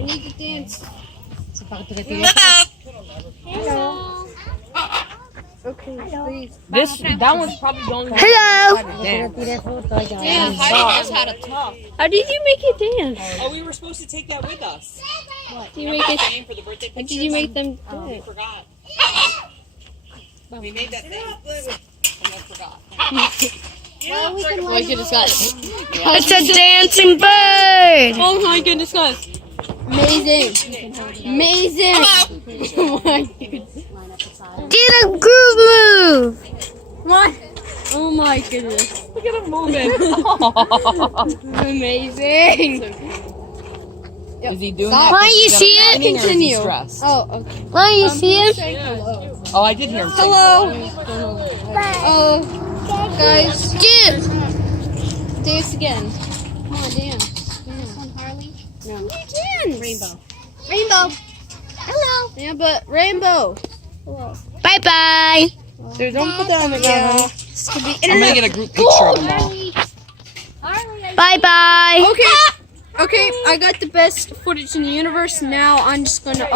We need to dance. Hello. Okay, please. That one's probably the only one. Hello. Dance. How to talk. How did you make it dance? Oh, we were supposed to take that with us. Did you make it? Thing for the birthday How pictures. did you make them do We it? forgot. We made that thing and then forgot. Oh my goodness, guys. It's a dancing bird. Oh my goodness, guys. Amazing. Amazing. Oh my goodness. Did a groove move. What? Oh my goodness. Look at him moving. Amazing. Is he doing Stop. that? Why you see it? Continue. Stressed? Oh, okay. Why you see him? Say hello. Oh, I did hear him. Hello. Oh, guys. Dude. Dance again. Come on, dance. Dance. On Harley? No. Dance. Rainbow. Rainbow. Hello. Yeah, but rainbow. Hello. Bye bye. Dude, don't put that on the ground. This could be I'm gonna get a group picture of them all. Bye bye. Okay. Okay, I got the best footage in the universe. Now I'm just gonna